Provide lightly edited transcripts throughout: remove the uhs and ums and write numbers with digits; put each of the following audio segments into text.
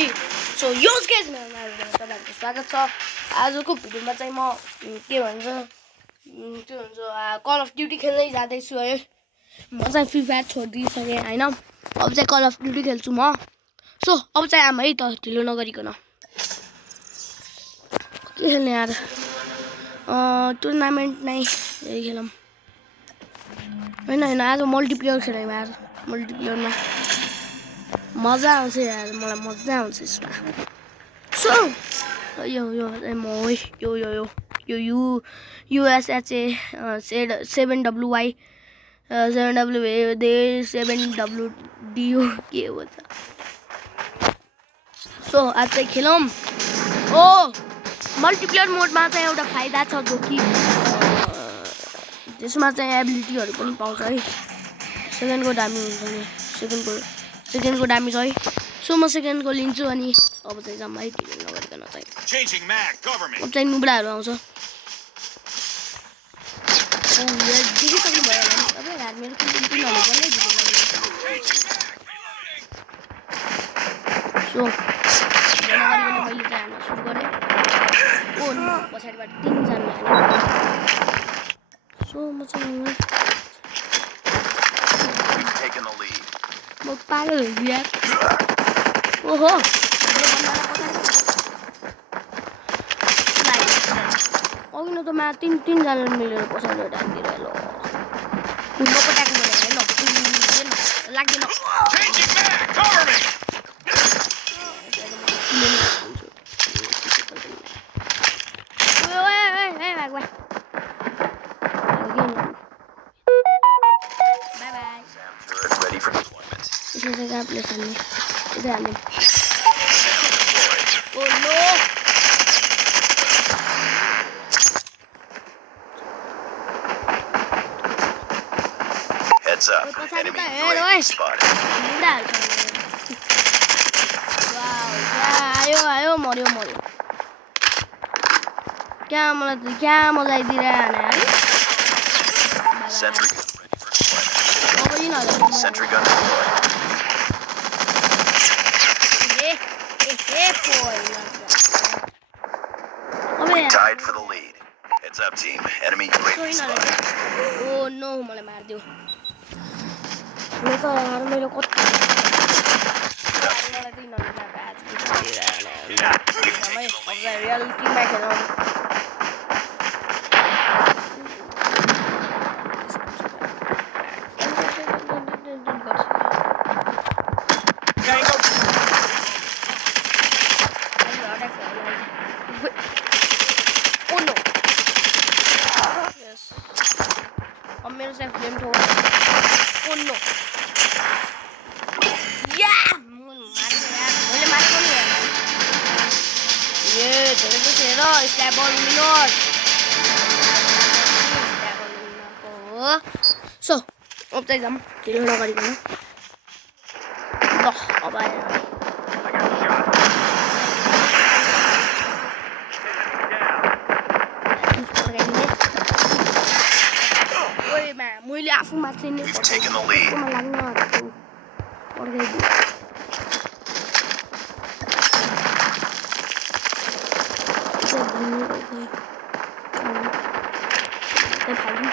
है so yo guys तपाईहरुको स्वागत छ आजको भिडियोमा चाहिँ म के भन्छ कल अफ ड्युटी खेल्दै जाँदै छु है म चाहिँ फ्री फायर छोडिदिसके हैन अब चाहिँ कल अफ ड्युटी खेल्छु म सो अब चाहिँ आम है त ढिलो नगरिकन के खेल्ने यार टुर्नामेन्ट नै यही खेलौँ हैन आज मल्टिप्लेयर खेलौँ यार मल्टिप्लेयरमा मजा आउँछ यार मलाई मजा आउँछ यसमा सो यो USHA 7WY 7WDO के हो त सो आज चाहिँ खेलौँ ओ मल्टिप्लेयर मोडमा चाहिँ एउटा फाइदा छ जो कि त्यसमा चाहिँ एबिलिटीहरु पनि पाउँछ है सेकेन्डको दामी हुन्छ नि सेकेन्डको दामी छ है सो म सेकेन्डको लिन्छु अनि अब चाहिँ जम्मै ढिलो नगरिकन चाहिँ अब चाहिँ नुब्राहरु आउँछ ओ यार देखिसक्नु भयो होला नि अब यार मेरो किन हाल्नु पर्ने सो नगरिकन मैले चाहिँ हान्न सुरु गरे ओ नो पछाडिबाट 3 जना सो म चाहिँ म पागल हो यार ओहो अघि न त मा 3 जना मिलेर पछाडि ढाकिदिएर ल कुन पटाको भनेर हैन लाग्दैन Oh no! Heads up. Enemy UAV spotted. Wow, ayo मर्यो क्या मजा आइदिरहेन है Sentry gun deployed. We tied for the lead. Heads up, team. Enemy UAV spotted. Oh no, मलाई मार्दियो मेरो यार मेरो कति मलाई दिन नका समय अब रियलिटीमा खेलौँ मेरो चाहिँ फ्लेम थो ओ नो या मार्यो यार मैले मारेको नि ये धेरै जस्तो हेर स्ल्याबर विनर हो सो अब चाहिँ जाम ढिलो नगरिकन ल अब आयो मैले आफू मात्रै नै पड्काउनु लाग्न पड्काइदियो यस्तै हुन्छ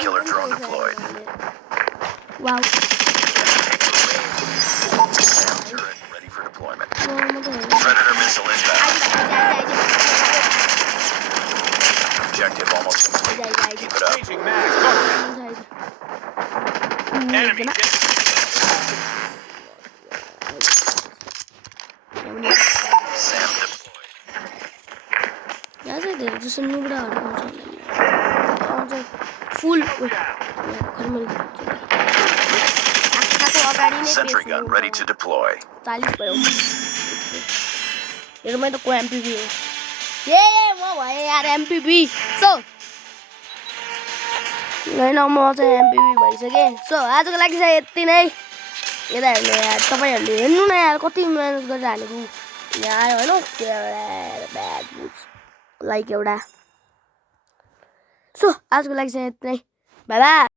Killer drone deployed. Wow. Turret ready for deployment. Predator missile inbound. Objective almost complete. Keep it up. Enemy. Sam deployed. That's it. Just a new full. Sentry gun ready to deploy. 40 भयो हेर्मै त को MPB हो ए म भए यार MPB so हैन म चाहिँ एमपीबी भइसके सो आजको लागि चाहिँ यति नै यता हेर्नु यार तपाईहरुले हेर्नु न यार कति मेहनत गरेर हालेको यहाँ आयो होइन लाइक एउटा सो आजको लागि चाहिँ यति नै बाई बाई